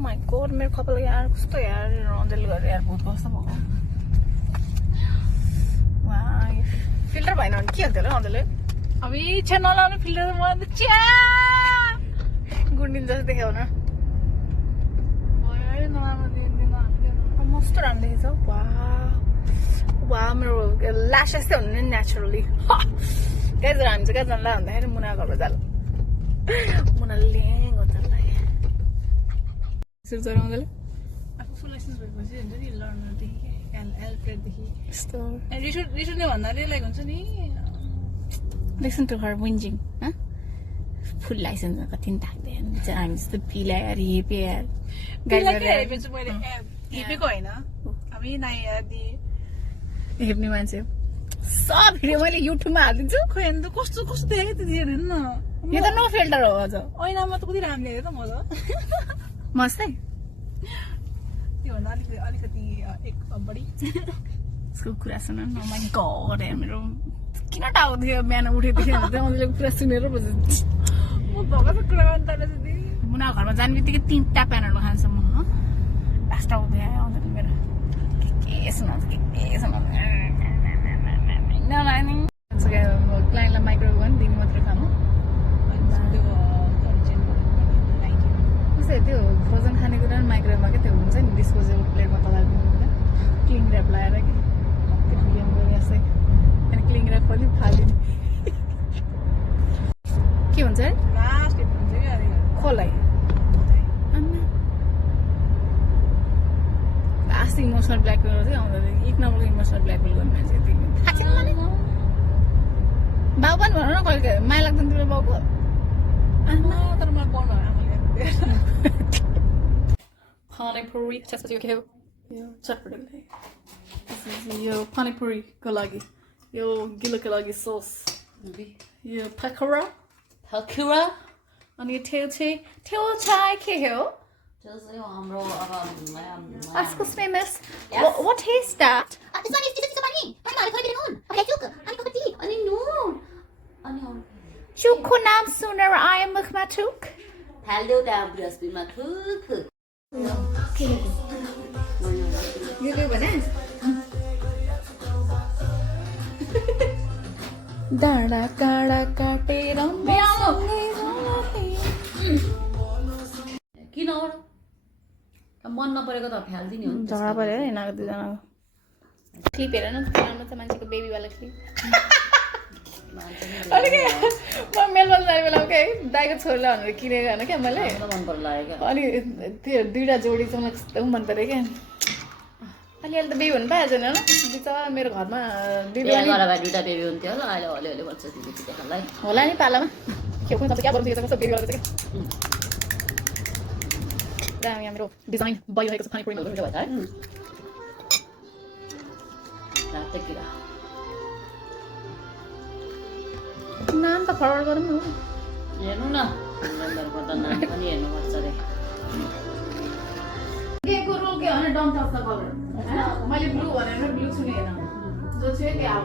My God मेरो कपाल यार कस्तो यार रन्जल गरेर यार बहुत कस्तो भएको वाह फिल्टर भएन भने के हुन्थ्यो होला रन्जलले अब इच्छा नलाउनु फिल्टर त मलाई त च्या गुन्डिन जस्तो देख्यो न मस्तो राम्रो देखेछ वाह मेरो ल्यासेस चाहिँ हुनु नि नेचुरली कहाँ हामी चाहिँ कहाँ जान्ला भन्दाखेरि मुना घरमा जाला मुना ल्याङ हुन्छ आफू फुल लाइसेन्स भएपछि हुन्छ नि लर्नरदेखि एलप्रेडदेखि यस्तो रिसुट्ने भन्नाले लाइक हुन्छ नि लिसन टु हर विन्जिङ फुल लाइसेन्समा कति पनि थाक्दैन हामी जस्तो पिलाएर हेपेर मैले हेपेको होइन हामी नयाँ दिए हेप्ने मान्छे सब भिडियो मैले युट्युबमा हालिदिन्छु खोइ अन्त कस्तो कस्तो देखेको त्यो हेर्नु न यो त नो फिल्टर हो अझ ऐनामा त कति राम्रो देखेको त म त मस्तै त्योभन्दा अलिकति एक बढी उसको कुरा सुन न माइ गड मेरो किन टाउ थियो बिहान उठेदेखि मैले कुरा सुनेर म भगत कुरा गर्नु तर मुना घरमा जाने बित्तिकै 3टा प्यानहरू खान्छ म लास्ट आउँदै आउँदैन मेरो के सुनाउँछ के सुनाउँछ क्लाइन्टलाई माइक्रो भने दिनु मात्रै खानु त्यो फ्रोजन खानेकुरा माइक्रोवेभमा क्या त्यो हुन्छ नि डिस्पोजेबल प्लेटमा तल दिनु क्लिङ ऱ्याप लगाएर कि त्यो बिलियन गरे जस्तै अनि क्लिङ ऱ्याप पनि फालिदिने के भन्छ खोलाई अस्ति इमोसनल ब्ल्याकमेल चाहिँ आउँदाखेरि 1 नम्बरको इमोसनल ब्ल्याकमेल गर्ने मान्छे थाहा छैन मलाई बाउ पनि भन न कहिले माया लाग्दैन तिम्रो बाउको तर मलाई पाउनु पानीपुरी त्यसपछि के हो यो चटपटी यो पानीपुरीको लागि यो गिलोको लागि सस यो पकोडा अनि ठेउ चाहिँ के हो हाम्रो अब Askus famous. What is that? This one is pani. Pani male khoi bilang on. Okay, chuk. Ani ko tea. Ani no. Ani on. Chukku naam sunar ayam makhmatuk. Thaldo da brasbi ma thuk. Okay. You bana? Dada kada kate rambe किन हो मन नपरेको त फ्याल्दिने हो नि झगडा पऱ्यो है यिनीहरूको दुईजनाको क्लिप हेर न राम्रो छ मान्छेको बेबीवाला क्लिप अनि के म मेलमा जाने बेला के दाइको छोरीलाई भनेर किनेको होइन क्या मैले मन पर्ला लाग्यो अनि त्यो दुईवटा जोडी चाहिँ मलाई कस्तो मन पऱ्यो क्या अहिले त बेबी हुनु पाएछ नि होइन बिचरा मेरो घरमा दुईवटा बेबी हुन्थ्यो होला अहिले अलिअलि बच्चा दिदीलाई होला नि पालामा के पनि तपाईँ क्या गर्नु कस्तो बेबीवाला चाहिँ यहाँ मेरो डिजाइन भइरहेको छ पानीपुरीमा हुन्छ भन्छ है नाम त फरवर्ड गरौँ न हेर्नु न नाम पनि हेर्नुपर्छ रे दिएको रोल के भने डन्ट टच द कलर मैले ब्लू भनेर ब्लू छुने हेर्न जो चाहिँ के आउ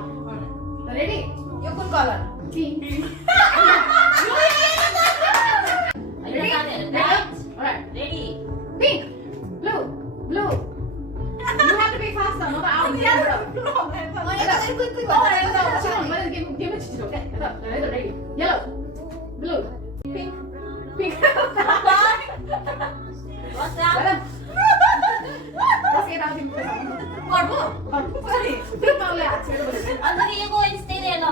रेडी यो कुन colour pink ready Pink, blue. You have to be faster, not out. Give it to you, okay? Ready? Yellow, blue, pink. What's that? Let's get out of here. Sorry. I'm going to go and stay there now.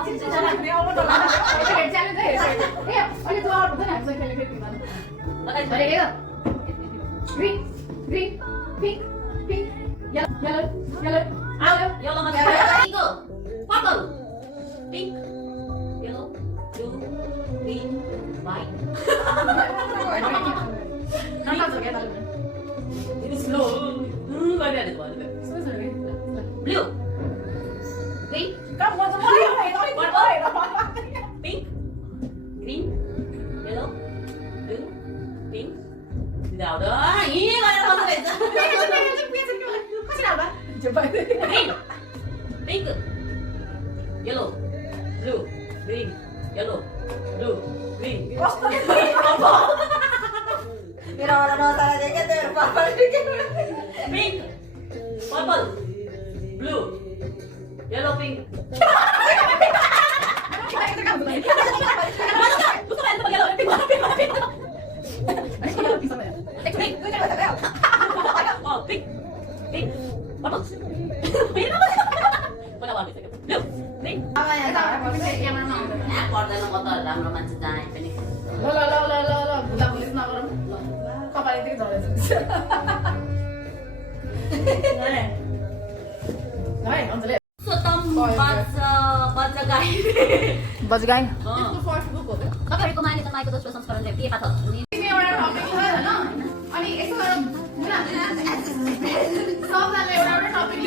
Green, pink, yellow, Yellow, go. Purple, pink, yellow, blue, green, white. It is slow. Blue, green, pink, green, yellow, blue, pink. Nào đó, ý gọi là không thể ra. Green, pink, yellow, blue, green, yellow, blue, green. Mira, ahora no sale de que te va. Pink, purple, blue, yellow, pink. Oh, pink, pink, purple. Blue, pink. पर्दैन म त राम्रो मान्छे जहाँ पनि भुला police नगरौँ कपाल यतिकै झरेछ सोतम बज्रगाई बजगाई तपाईँहरूको मानिस माइको दोस्रो संस्करण के पाठ अनि यसो सबजना एउटा टपिक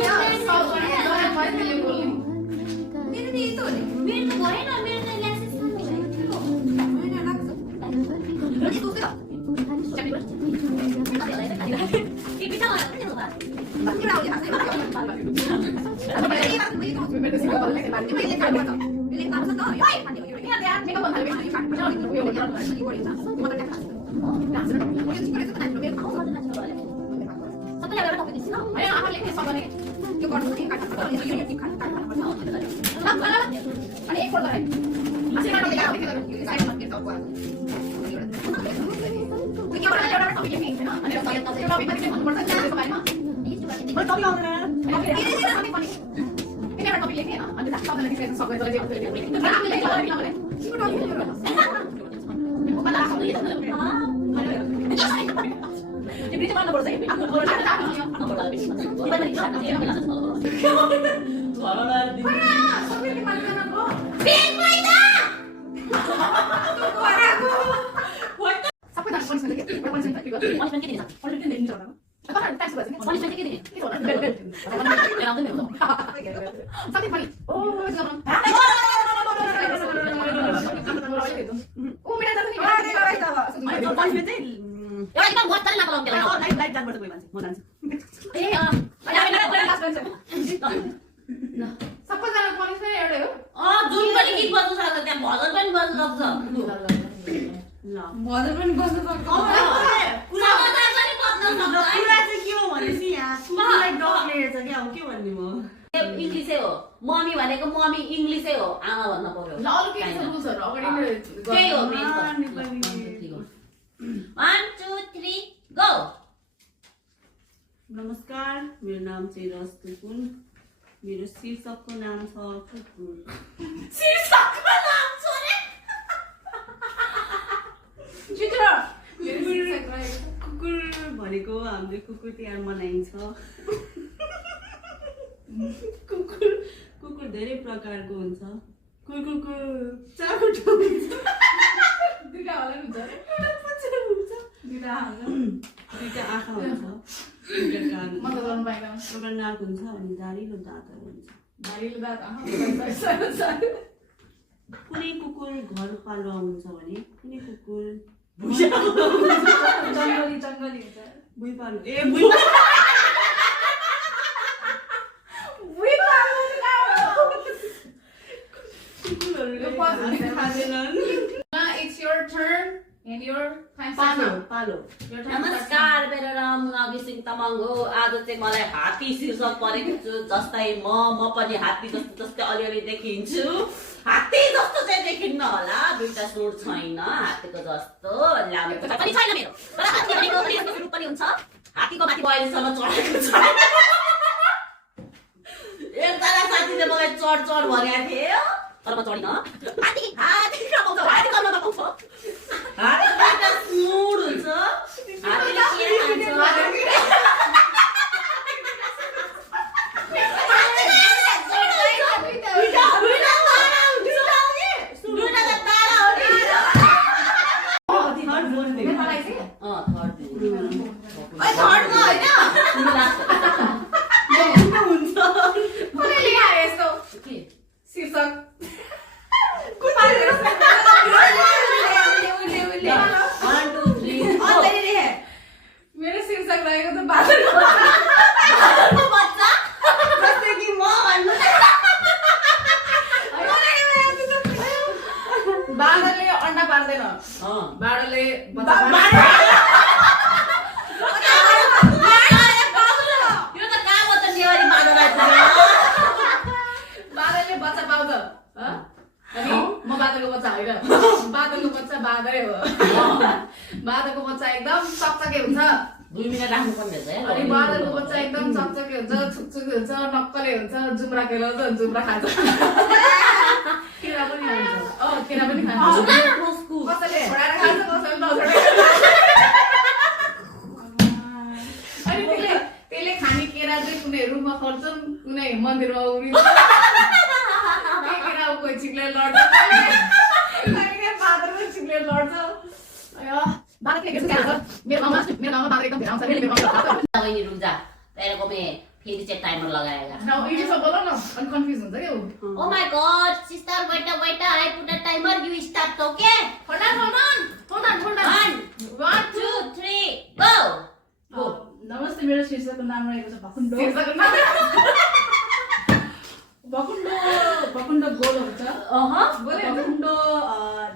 इंग्लिसै हो मम्मी भनेको मम्मी इंग्लिसै हो आमा भन्न पर्यो त्यही हो मेन त 1 2 3 गो नमस्कार मेरो नाम चाहिँ रस कुकुर मेरो शीर्षकको नाम छ कुकुर शीर्षकको नाम छ रे कुकुर भनेको हामीले कुकुर तिहार मनाइन्छ कुकुर धेरै प्रकारको हुन्छ कुकुर चारवटा हुन्छ दुईटा आँखा हुन्छ दुईटा कान एउटा नाक हुन्छ अनि धारिलो दाँतहरू हुन्छ कुनै कुकुर घर पालुवा हुन्छ भने कुनै कुकुर It's your turn and your time पालो नमस्कार मेरो नाम नागी सिंह तामाङ हो आज चाहिँ मलाई हात्ती शीर्षक परेको छु जस्तै म पनि हात्ती जस्तै अलिअलि देखिन्छु हात्ती जस्तो चाहिँ देखिन्न होला दुईटा सुर छैन हात्तीको जस्तो लामो पनि छैन मेरो तर हात्ती भनेको त्यसको रूप पनि हुन्छ हात्तीको माथि बहिलेसम्म चढेको छ एकजना साथीले मलाई चढ भनेको थियो तर म चढिन हात्ती कमाउँछ हात्ती कमाउन पाउँछ हात्तीको सुर हुन्छ हात्तीले के मेरो शीर्षक रहेको त बादल बादलले अंडा पार्दैन बादलले हुन्छ 2 मिनेट राख्नुपर्ने रहेछ अनि बादलको बच्चा एकदम चकचके हुन्छ छुकछुके हुन्छ नक्कले हुन्छ जुम्रा खेलाउँछ जुम्रा खान्छ केरा पनि हुन्छ केरा पनि खान्छ कसैले छोडाएर खान्छ कसैले नछोडेर अनि त्यसले खाने केरा चाहिँ कुनै रुममा खर्छन् कुनै मन्दिरमा उरिन्छ केरा कोही चिक्ले लड्छ बाँदरको चिक्ले लड्छ बाँदर के मेरो गाउँमा बाँदर एकदम भेराउँछ नि मेरो गाउँमा बहिनी रुक जा तेरोको में फेरि चाहिँ टाइमर लगाएगा न इंग्लिश में बोलो ना अनि कन्फ्युज हुन्छ के oh my god sister wait I put a timer you start okay hold on 1 2 3 go नमस्ते मेरो शीर्षकको नाम रहेको छ भकुण्डो भकुण्डो गोल हुन्छ भकुण्डो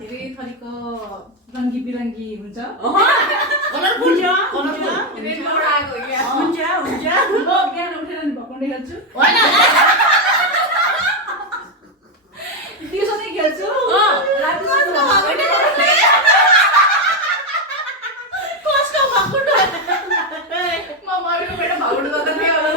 धेरै थरीको रङ्गी बिरङ्गी हुन्छ कलरफुल रेनबोबाट आएको हो क्या हुन्छ म बिहान उठेर नि भकुण्डो खेल्छु होइन दिउँसो नै खेल्छु राति कसको भकुण्डो म मम्मीको पेट भाउड गर्दा थिएँ होला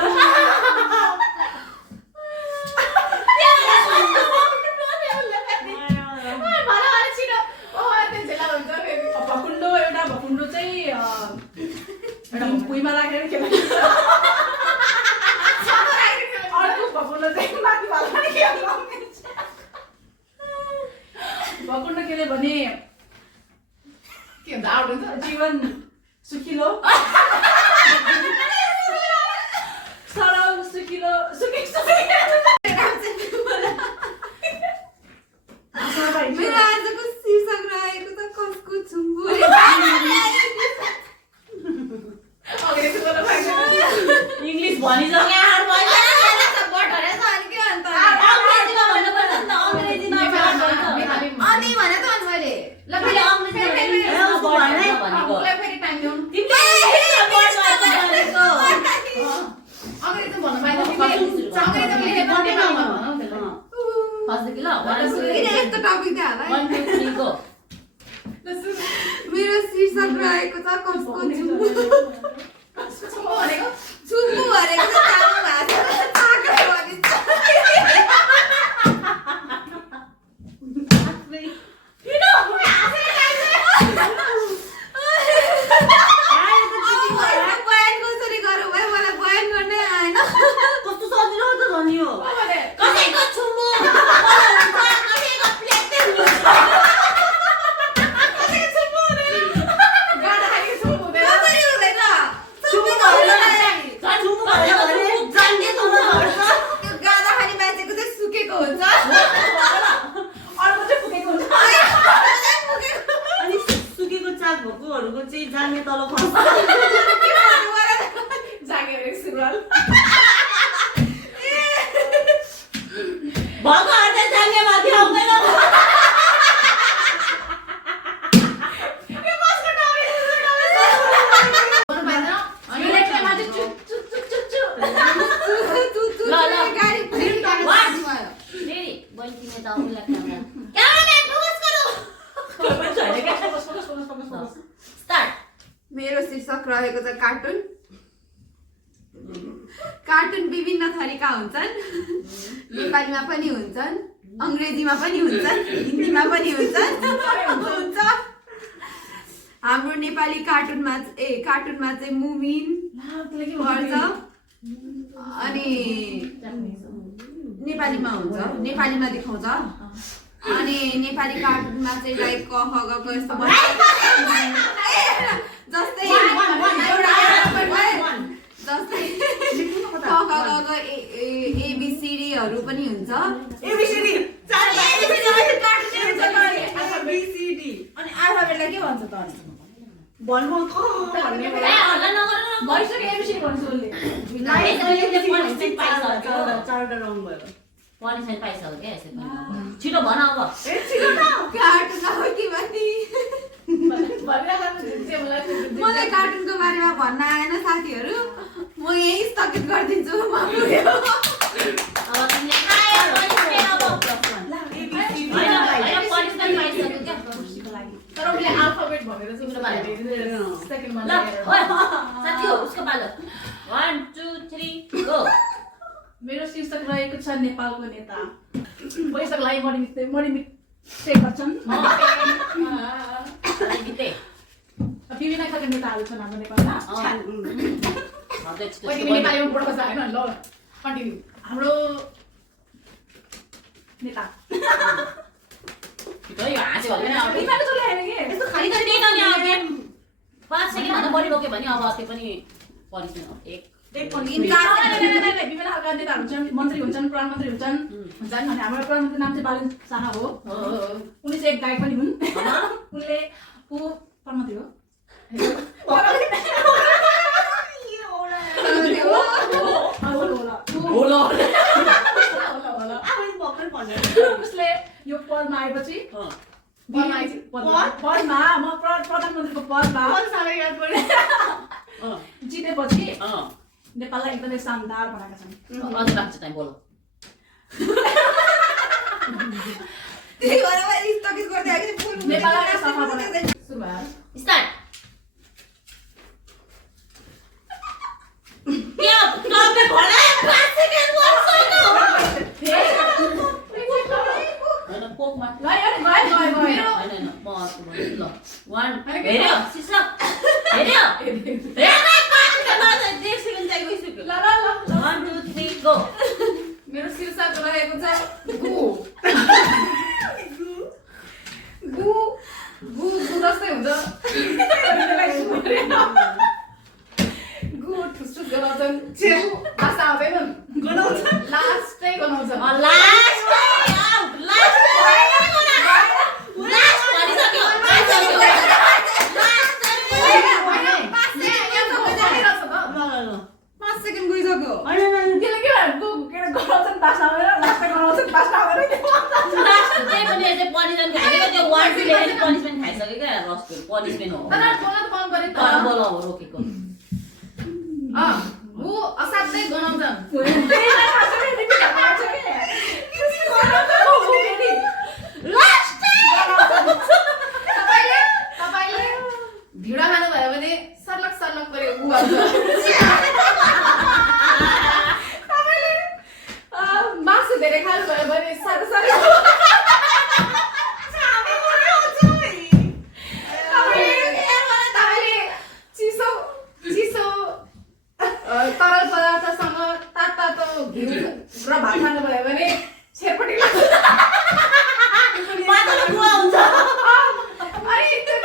भकुण्डो एउटा भकुण्डो चाहिँ एउटा भुइँमा राखेर खेल्छ अर्को भकुण्डो चाहिँ माथि भालमा खेल्छ भकुण्डो खेल्यो भने के हुन्छ आउट हुन्छ जीवन सुखिलो सरल सुखिलो मेरो आजको शीर्षक रहेको छ कसको छुम्बु इंग्लिश भनिसके हार्ड भयो अंग्रेजीमा भन्नुपर्छ नि त अंग्रेजीमा अनि भने त अनि मैले ल फेरि अंग्रेजीमा भनेको मलाई फेरि टाइम दिउँ अंग्रेजी भन्नु पाएन अंग्रेजी लेखेर नेपालमा भनौ त्यसलाई फर्स्ट ल किन यस्तो टपिक दिए होला 1 2 3 go मेरो शीर्षक रहेको छ कसको छुम्बु छुम्बु भनेको छुम्बु भनेको चाहिँ तामाङ भाषामा चाकर भनिन्छ बयान कसरी गरौँ है मलाई बयान गर्नै आएन कस्तो सजिलो हो त धनी हो कसैको छुम्बु कसैको प्लेट गाडा खाली छुम्बु हुँदैन कसरी हुँदैन छुम्बु जान्ने त हुन्छ त्यो गाँदाखेरि बाँचेको चाहिँ सुकेको हुन्छ अर्को चाहिँ पुगेको हुन्छ अनि सुकेको चाक भएकोहरूको चाहिँ जाने तल खस्छ जागेर सुरुवाल भगवान जान्ने माथि आउँदैन भन्नु पाएन अनि लेख्नेमा चाहिँ चुप चुप चुप चुप चुप ल गाडी रेडी बहिनी त आउनुलाई क्यामेराम्यान फोकस गरौ स्टार्ट मेरो शीर्षक रहेको छ कार्टुन कार्टुन विभिन्न थरीका हुन्छन् नेपालीमा पनि हुन्छन् अंग्रेजीमा पनि हुन्छन् हिन्दीमा पनि हुन्छन् हुन्छ हाम्रो नेपाली कार्टुनमा चाहिँ मुमिन पर्छ अनि नेपालीमा हुन्छ नेपालीमा देखाउँछ अनि नेपाली कार्टुनमा चाहिँ लाइक क ख ग घ यस्तो जस्तै जस्तै क ख ग घ ABCD हरू पनि हुन्छ ABCD अनि अल्फाबेटलाई के भन्छ त अनि भन्नु क भन्ने हल्ला नगर भइसक्यो एबिसी भन्छु उसले चारवटा रङ भयो पनिसमेन्ट पाइसक्यो क्या यसै छिटो भन अब कार्टुन हो कि भन्ने मलाई कार्टुनको बारेमा भन्न आएन साथीहरू म यही स्थगित गरिदिन्छु अब तिमीले आयो भने अब होइन पनिसमेन्ट पाइसक्यो क्या तर उसले अल्फाबेट भनेर चाहिँ सेकेन्डमा ल साथी हो उसको पालो 1 2 3 गो मेरो शीर्षक रहेको छ नेपालको नेता पैसाको लागि मरिमिटे गर्छन् बिते विभिन्न खालका नेताहरू छन् हाम्रो नेपालमा तिमी नेपालीमा बोल्न सक्छ होइन ल कन्टिन्यू हाम्रो नेता हाँस्यो भने अब नेपाली चलाएन के यस्तो खाली त त्यही त नि अब गेम 5 सेकेन्ड भन्दा बढी रोक्यो भने अब त्यो पनि पनिसमेन्ट हो एक विभिन्न खालका नेताहरू हुन्छन् मन्त्री हुन्छन् प्रधानमन्त्री हुन्छन् अनि हाम्रो प्रधानमन्त्री नाम चाहिँ बालन शाह हो उनी चाहिँ एक गायक पनि हुन् उनले प्रधानमन्त्री हो उसले यो पदमा आएपछि पदमा म प्रधानमन्त्रीको पदमा जितेपछि नेपाललाई एकदमै शानदार बनाएका छन् अझ लाग्छ टाइम बोल त्यही भएर मैले स्थगित गरिदिएको कि फुल नेपाललाई सफा बनाएका सुरु भयो स्टार्ट क्या कपे भला 5 सेकेन्ड वर्ष हैन पोकमा गयो हैन म अर्को भन्छु ल 1 हेर्यो शीर्षक हेर्यो हेर्न पाँच सेकेन्ड चाहिँ गइसक्यो ल 1 2 3 गो मेरो शीर्षक रहेको छ गु गु गु गु जस्तै हुन्छ गु ठुसठुस गराउँछन् भाषा आउँदैनन् लास्टै गराउँछ लास्ट आउट लास्ट भनिसक्यो त्यसले के गराउँछन् भाषा आउँदैन लास्टै गराउँछन् भाषा आउँदैन पनिसमेन्ट खाइदिएको त्यो वर्ड लेखेर पनिसमेन्ट खाइसक्यो क्या रसको पनिसमेन्ट हो तर बोल्न त पाउनु पर्यो नि त बोला हो रोकेको गु असाध्यै गराउँछन् तपाईँले भिडा खानुभयो भने सर्लक सर्लक परेको गु आउँछ तपाईँले मासु धेरै खानुभयो भने साह्रो साह्रो तपाईँले चिसो चिसो तरल पदार्थसँग तातो घिउ र भात खानुभयो भने छेरपट्टि लाग्छ पातलो गुवा हुन्छ अनि त्यो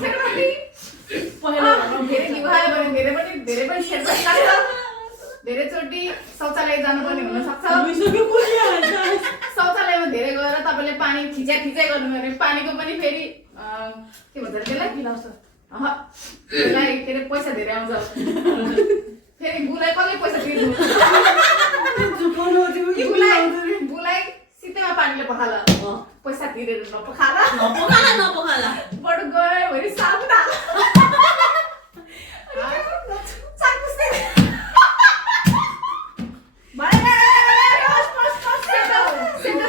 छेरपट्टि धेरै घिउ खायो भने धेरै पनि छेरपट्टि लाग्छ धेरैचोटि शौचालय जानुपर्ने हुनसक्छ शौचालयमा धेरै गएर तपाईँले पानी खिचाइ गर्नुभयो भने पानीको पनि फेरि के भन्छ त्यसलाई मिलाउँछ त्यसलाई के अरे पैसा धेरै आउँछ फेरि गुलाई कसले पैसा तिर्नु गुलाई सिधैमा पानीले पखाल पैसा तिरेर नपखाला बरु गयो भने साबुन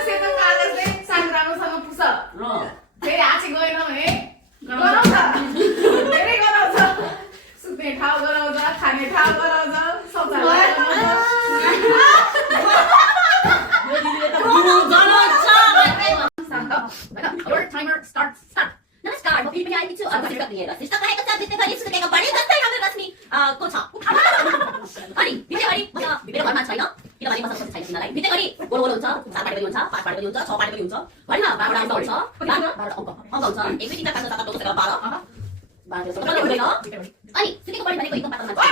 सेतो कागजले सानो राम्रोसँग पुछ फेरि हाँसी गएन भने गराउँछ धेरै गराउँछ सुत्ने ठाउँ गराउँछ खाने ठाउँ गराउँछ शौचालय Your timer starts. नमस्कार म फेरि पनि आएकी छु अर्को शीर्षक लिएर शीर्षक रहेको छ बिते गरी सुतेको बढी जस्तै हाम्रो रश्मि को छ अनि बिते गरी म त मेरो घरमा छैन किनभने मसँग पैसा छैन किनलाई बिते गरी गोल गोल हुन्छ 4 पाटे पनि हुन्छ 5 पाटे पनि हुन्छ 6 पाटे पनि हुन्छ भरिमा 12 अङ्क हुन्छ 12 अङ्क हुन्छ 1 2 3 4 5 6 7 8 9 10 11 12 अनि सुतेको बढी भनेको एकदम पातलो मान्छे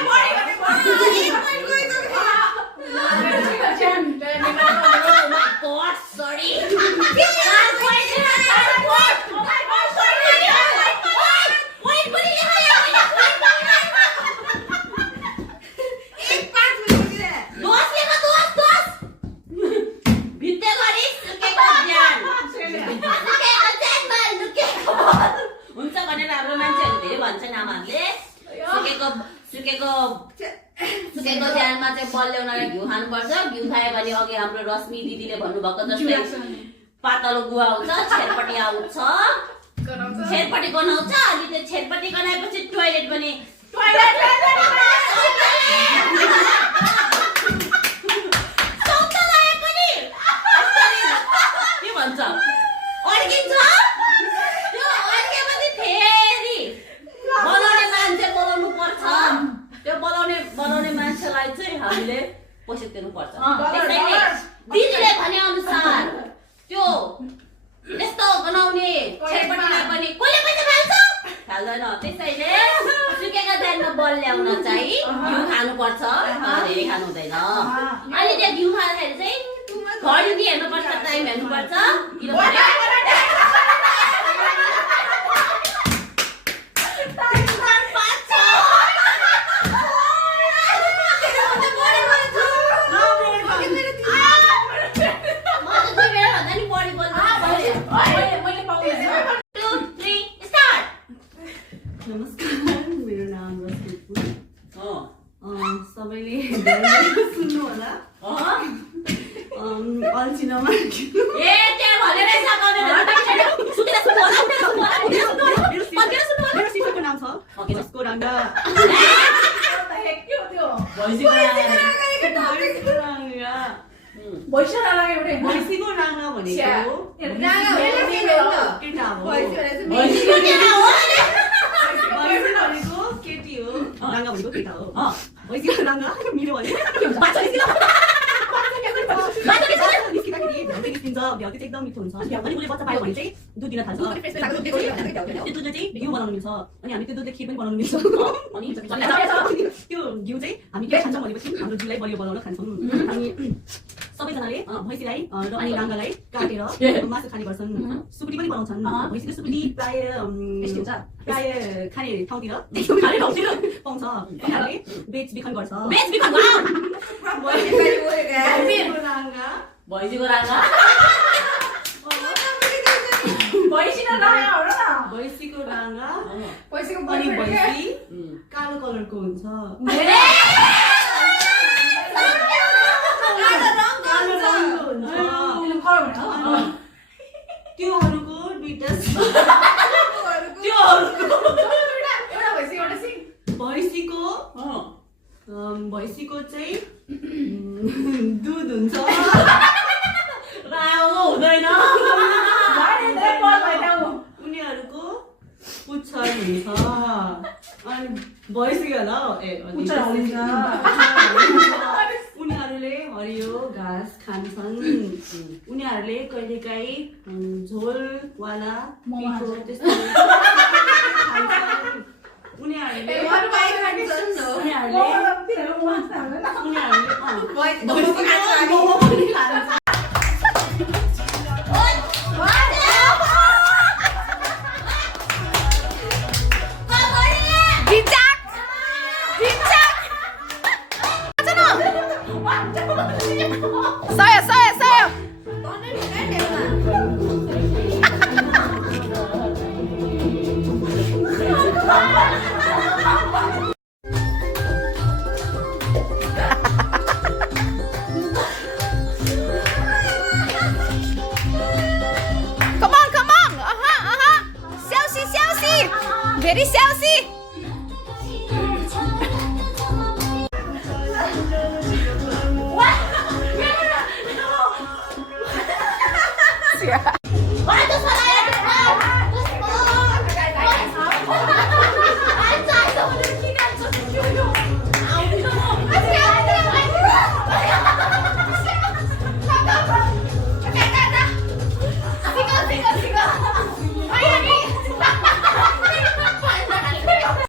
sorry हुन्छ भनेर हाम्रो मान्छेहरूले धेरै भन्छन् आमाहरूले सुकेको ज्यानमा चाहिँ बल ल्याउनलाई घिउ खानुपर्छ घिउ खायो भने अघि हाम्रो रश्मि दिदीले भन्नुभएको जस्तै पातलो गुवा आउँछ छेरपटी आउँछ गराउँछ छेरपट्टि गनाउँछ अनि त्यो छेरपट्टि गनाएपछि टोइलेट पनि शौचालय पनि के भन्छ अड्किन्छ त्यो अड्केपछि फेरि बनाउने मान्छे बोलाउनु पर्छ त्यो बनाउने मान्छेलाई चाहिँ हामीले पैसा तिर्नु पर्छ त्यसैले दिदीले भने अनुसार त्यो यस्तो बनाउने छेरपट्टिलाई पनि कसले पैसा फाल्छ फाल्दैन त्यसैले सुकेका दानमा बल ल्याउन चाहिँ घिउ खानुपर्छ धेरै खानु हुँदैन अनि त्यो घिउ खाँदाखेरि चाहिँ घडी हेर्नुपर्छ टाइम हेर्नुपर्छ किनभने नमस्कार मेरो नाम रस्मित सबैले सुन्नु होला अल्छी नमार्किनु मेरो सिस्टरको नाम छ जसको रङ्गा भैँसीको राङ्गा भनेको केटा हो केटी हो राङ्गा भनेको केटा हो भैँसीको राङ्गा मिल्यो भने निस्किन्छ भ्याउटी चाहिँ एकदम मिठो हुन्छ अनि उसले बच्चा पायो भने चाहिँ दुध दिन थाल्छ त्यो दुधले चाहिँ घिउ बनाउनु मिल्छ अनि हामी त्यो दुधले खिर पनि बनाउनु मिल्छ अनि त्यो घिउ चाहिँ हामी के खान्छौँ भनेपछि हाम्रो जिउलाई बलियो बनाउन खान्छौँ अनि सबैजनाले भैँसीलाई र अनि राङ्गालाई काटेर मासु खाने गर्छन् सुकुटी पनि बनाउँछन् भैँसीको सुकुटी प्राय खाने ठाउँतिर पाउँछ उनीहरूले बेचबिखन गर्छ भैँसीको राङ्गा भैँसीको राङ्गा अनि भैँसी कालो कलरको हुन्छ त्योहरूको दुईटा भैँसीको चाहिँ दुध हुन्छ हुँदैन उनीहरूको पुच्छर हुन्छ अनि भैँसीको होला उनीहरूले हरियो घाँस खान्छन् उनीहरूले कहिलेकाहीँ झोलवाला पिठो त्यस्तो खान्छन् उनीहरूले Very Chelsea!